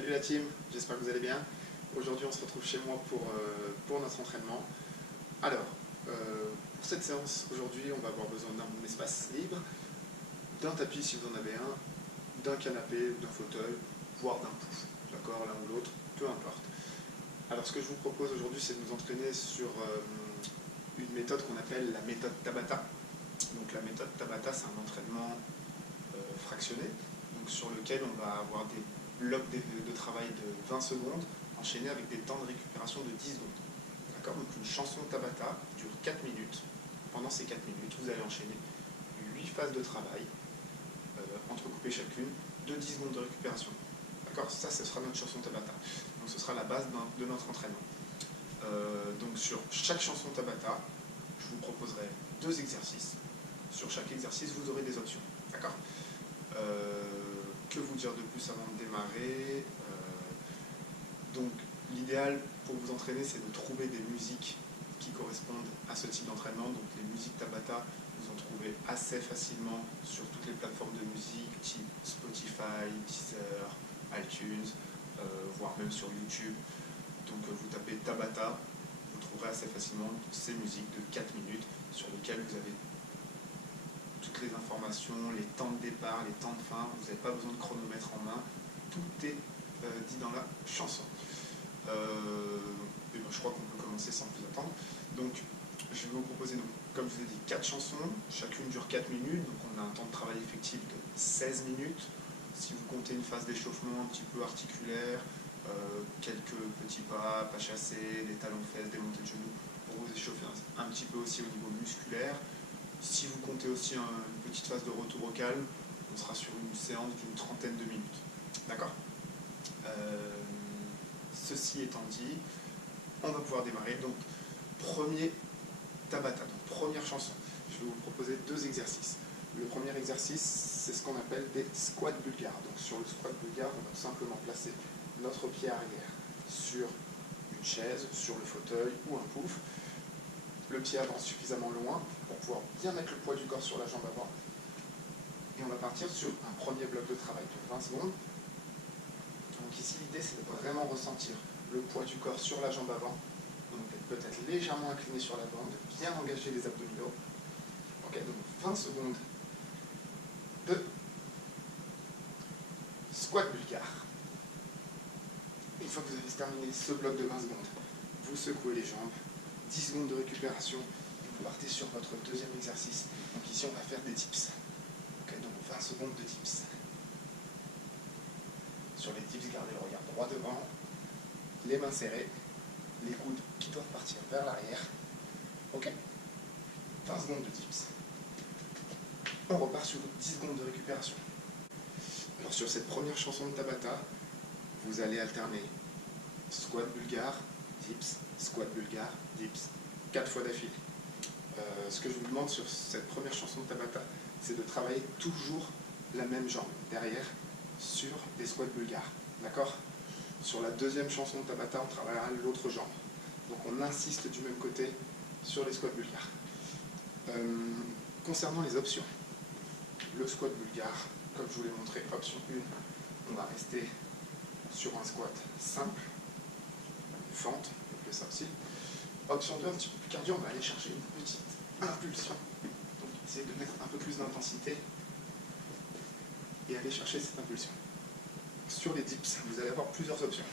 Salut la team, j'espère que vous allez bien. Aujourd'hui on se retrouve chez moi pour notre entraînement. Alors, pour cette séance aujourd'hui on va avoir besoin d'un espace libre, d'un tapis si vous en avez un, d'un canapé, d'un fauteuil, voire d'un pouf, d'accord, l'un ou l'autre, peu importe. Alors ce que je vous propose aujourd'hui c'est de nous entraîner sur une méthode qu'on appelle la méthode Tabata. Donc la méthode Tabata c'est un entraînement fractionné, donc sur lequel on va avoir des blocs de travail de 20 secondes enchaînés avec des temps de récupération de 10 secondes. D'accord. Donc une chanson Tabata dure 4 minutes. Pendant ces 4 minutes, vous allez enchaîner 8 phases de travail, entrecoupées chacune, de 10 secondes de récupération. D'accord. Ça, ce sera notre chanson Tabata. Donc ce sera la base de notre entraînement. Donc sur chaque chanson Tabata, je vous proposerai 2 exercices. Sur chaque exercice, vous aurez des options. D'accord. Que vous dire de plus avant de démarrer? Donc l'idéal pour vous entraîner, c'est de trouver des musiques qui correspondent à ce type d'entraînement. Donc les musiques Tabata, vous en trouvez assez facilement sur toutes les plateformes de musique, type Spotify, Deezer, iTunes, voire même sur YouTube. Donc vous tapez Tabata, vous trouverez assez facilement ces musiques de 4 minutes sur lesquelles vous avez toutes les informations, les temps de départ, les temps de fin, vous n'avez pas besoin de chronomètre en main, tout est dit dans la chanson. Et ben, je crois qu'on peut commencer sans plus attendre. Donc je vais vous proposer, donc, comme je vous ai dit, 4 chansons, chacune dure 4 minutes, donc on a un temps de travail effectif de 16 minutes. Si vous comptez une phase d'échauffement un petit peu articulaire, quelques petits pas chassés, des talons-fesses, des montées de genoux, pour vous échauffer un petit peu aussi au niveau musculaire. Si vous comptez aussi une petite phase de retour au calme, on sera sur une séance d'une 30aine de minutes. D'accord. Ceci étant dit, on va pouvoir démarrer. Donc, premier Tabata, donc première chanson. Je vais vous proposer 2 exercices. Le premier exercice, c'est ce qu'on appelle des squats bulgares. Donc, sur le squat bulgare, on va tout simplement placer notre pied arrière sur une chaise, sur le fauteuil ou un pouf. Le pied avant suffisamment loin pour pouvoir bien mettre le poids du corps sur la jambe avant. Et on va partir sur un premier bloc de travail de 20 secondes. Donc ici, l'idée, c'est de vraiment ressentir le poids du corps sur la jambe avant. Donc peut-être légèrement incliné sur la bande, bien engager les abdominaux. Ok, donc 20 secondes de squat bulgare. Une fois que vous avez terminé ce bloc de 20 secondes, vous secouez les jambes. 10 secondes de récupération, et vous partez sur votre deuxième exercice. Donc ici on va faire des dips. Okay, donc 20 secondes de dips. Sur les dips, gardez le regard droit devant, les mains serrées, les coudes qui doivent partir vers l'arrière. Ok. 20 secondes de dips. On repart sur 10 secondes de récupération. Alors sur cette première chanson de Tabata, vous allez alterner squat bulgare, dips, squat bulgare, dips, 4 fois d'affilée. Ce que je vous demande sur cette première chanson de Tabata, c'est de travailler toujours la même jambe derrière sur des squats bulgares. D'accord? Sur la deuxième chanson de Tabata, on travaillera l'autre jambe. Donc on insiste du même côté sur les squats bulgares. Concernant les options, le squat bulgare, comme je vous l'ai montré, option 1, on va rester sur un squat simple, fente, on fait ça aussi. Option 2, un petit peu plus cardio, on va aller chercher une petite impulsion. Donc essayer de mettre un peu plus d'intensité et aller chercher cette impulsion. Sur les dips, vous allez avoir plusieurs options.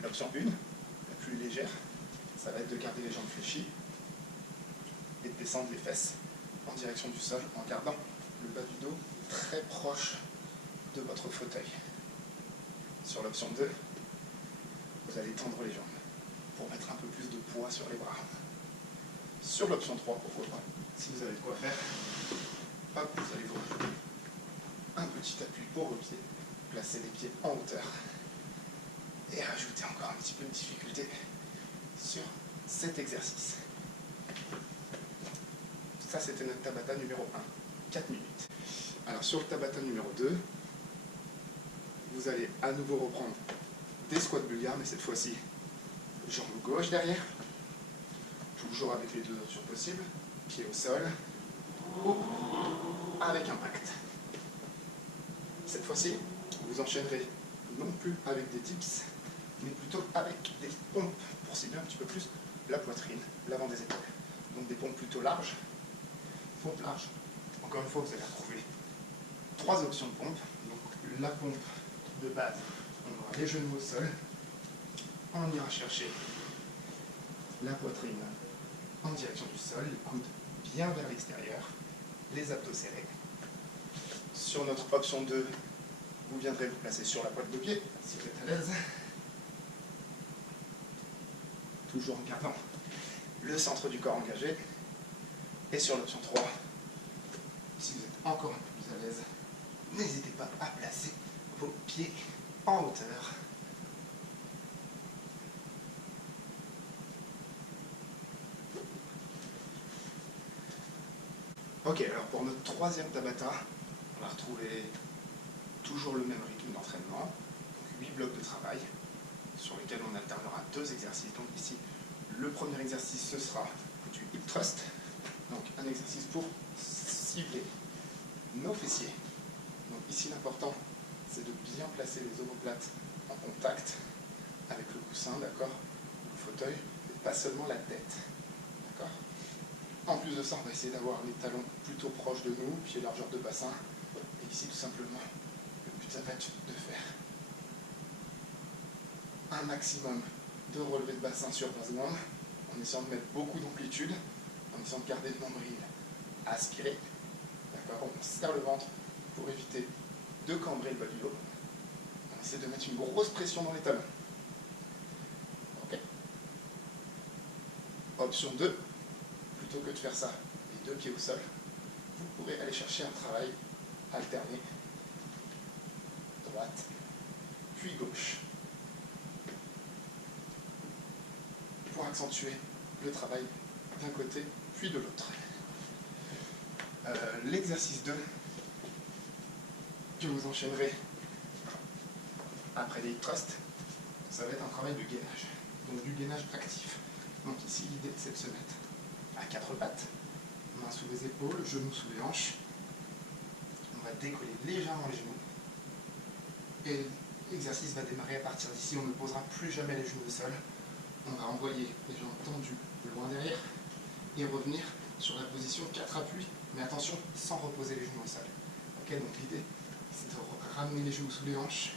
L'option 1, la plus légère, ça va être de garder les jambes fléchies et de descendre les fesses en direction du sol en gardant le bas du dos très proche de votre fauteuil. Sur l'option 2, vous allez tendre les jambes pour mettre un peu plus de poids sur les bras. Sur l'option 3, pourquoi pas, si vous avez de quoi faire, hop, vous allez vous rajouter un petit appui pour vos pieds, placer les pieds en hauteur et rajouter encore un petit peu de difficulté sur cet exercice. Ça, c'était notre Tabata numéro 1, 4 minutes. Alors sur le Tabata numéro 2, vous allez à nouveau reprendre des squats bulgares, mais cette fois-ci, jambe gauche derrière, toujours avec les 2 options possibles, pied au sol, ou avec impact. Cette fois-ci, vous enchaînerez non plus avec des dips, mais plutôt avec des pompes pour cibler un petit peu plus la poitrine, l'avant des épaules. Donc des pompes plutôt larges. Pompe large. Encore une fois, vous allez retrouver 3 options de pompe. Donc la pompe de base, on aura les genoux au sol. On ira chercher la poitrine en direction du sol, les coudes bien vers l'extérieur, les abdos serrés. Sur notre option 2, vous viendrez vous placer sur la pointe de pied, si vous êtes à l'aise. Toujours en gardant le centre du corps engagé. Et sur l'option 3, si vous êtes encore un peu plus à l'aise, n'hésitez pas à placer vos pieds en hauteur. Ok, alors pour notre troisième Tabata, on va retrouver toujours le même rythme d'entraînement, donc 8 blocs de travail, sur lesquels on alternera 2 exercices. Donc ici, le premier exercice, ce sera du hip thrust, donc un exercice pour cibler nos fessiers. Donc ici, l'important, c'est de bien placer les omoplates en contact avec le coussin, d'accord, le fauteuil, et pas seulement la tête, d'accord. En plus de ça, on va essayer d'avoir les talons plutôt proches de nous, pieds largeur de bassin. Et ici, tout simplement, le but, ça va être de faire un maximum de relevés de bassin sur 20 secondes, en essayant de mettre beaucoup d'amplitude, en essayant de garder le nombril aspiré. D'accord, on serre le ventre pour éviter de cambrer le bas du dos. On essaie de mettre une grosse pression dans les talons. Ok. Option 2. Plutôt que de faire ça, les 2 pieds au sol, vous pourrez aller chercher un travail alterné, droite, puis gauche, pour accentuer le travail d'un côté, puis de l'autre. L'exercice 2, que vous enchaînerez après les hip thrusts, ça va être un travail de gainage, donc du gainage actif. Donc ici, l'idée, c'est de se mettre à 4 pattes, mains sous les épaules, genoux sous les hanches. On va décoller légèrement les genoux. Et l'exercice va démarrer à partir d'ici. On ne posera plus jamais les genoux au sol. On va envoyer les jambes tendues loin derrière et revenir sur la position 4 appuis. Mais attention, sans reposer les genoux au sol. Ok, donc l'idée, c'est de ramener les genoux sous les hanches.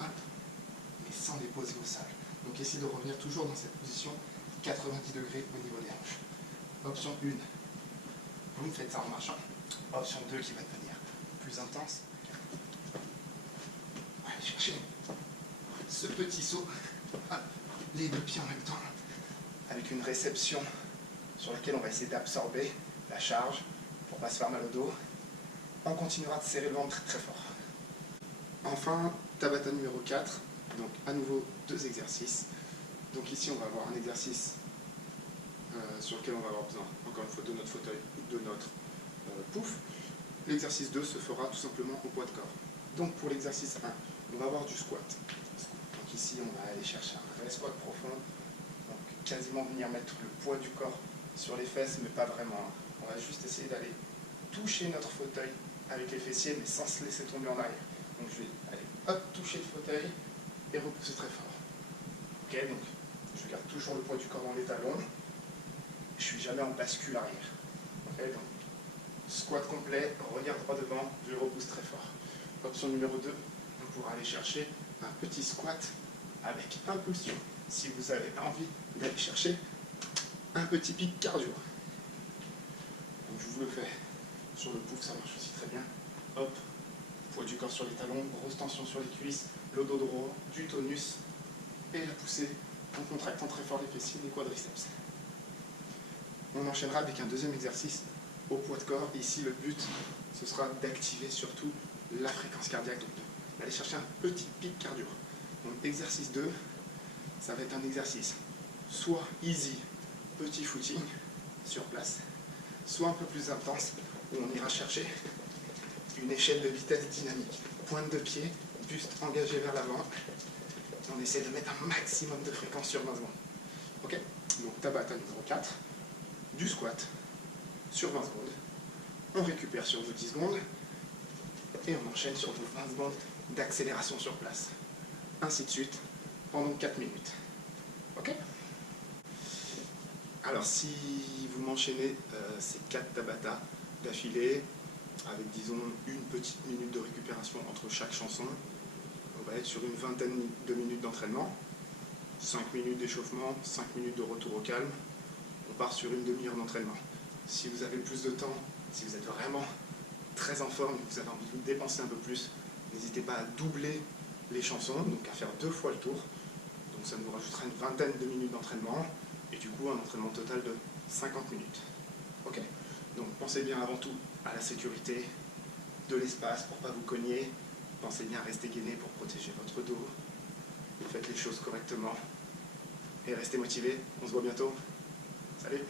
Hop, mais sans les poser au sol. Donc essayez de revenir toujours dans cette position 90 degrés au niveau des hanches. Option 1, vous me faites ça en marchant. Option 2 qui va devenir plus intense. On va aller chercher ce petit saut, hop, les 2 pieds en même temps, avec une réception sur laquelle on va essayer d'absorber la charge pour ne pas se faire mal au dos. On continuera de serrer le ventre très fort. Enfin, Tabata numéro 4, donc à nouveau 2 exercices. Donc ici, on va avoir un exercice sur lequel on va avoir besoin, encore une fois, de notre fauteuil ou de notre pouf. L'exercice 2 se fera tout simplement au poids de corps. Donc pour l'exercice 1, on va avoir du squat. Donc ici, on va aller chercher un vrai squat profond. Donc quasiment venir mettre le poids du corps sur les fesses, mais pas vraiment. On va juste essayer d'aller toucher notre fauteuil avec les fessiers, mais sans se laisser tomber en arrière. Donc je vais aller hop, toucher le fauteuil et repousser très fort. Ok, donc je garde toujours le poids du corps dans les talons. Je suis jamais en bascule arrière. Okay, donc, squat complet, regard droit devant, je repousse très fort. Option numéro 2, on pourra aller chercher un petit squat avec impulsion. Si vous avez envie d'aller chercher un petit pic cardio. Donc je vous le fais sur le pouf, ça marche aussi très bien. Hop, poids du corps sur les talons, grosse tension sur les cuisses, le dos droit, du tonus et la poussée en contractant très fort les fessiers, les quadriceps. On enchaînera avec un deuxième exercice au poids de corps. Ici, le but, ce sera d'activer surtout la fréquence cardiaque, donc d'aller chercher un petit pic cardio. Donc, exercice 2, ça va être un exercice soit easy, petit footing sur place, soit un peu plus intense, où on ira chercher une échelle de vitesse dynamique. Pointe de pied, buste engagé vers l'avant. On essaie de mettre un maximum de fréquence sur 20 secondes. Ok, donc Tabata numéro 4. Du squat sur 20 secondes, on récupère sur nos 10 secondes et on enchaîne sur nos 20 secondes d'accélération sur place. Ainsi de suite, pendant 4 minutes. Ok? Alors si vous m'enchaînez ces 4 Tabata d'affilée, avec disons une petite minute de récupération entre chaque chanson, on va être sur une vingtaine de minutes d'entraînement, 5 minutes d'échauffement, 5 minutes de retour au calme, on part sur une demi-heure d'entraînement. Si vous avez plus de temps, si vous êtes vraiment très en forme et que vous avez envie de vous dépenser un peu plus, n'hésitez pas à doubler les chansons, donc à faire 2 fois le tour. Donc ça nous rajoutera une vingtaine de minutes d'entraînement et du coup un entraînement total de 50 minutes. Ok? Donc pensez bien avant tout à la sécurité de l'espace pour ne pas vous cogner. Pensez bien à rester gainé pour protéger votre dos. Faites les choses correctement et restez motivés. On se voit bientôt. Salut!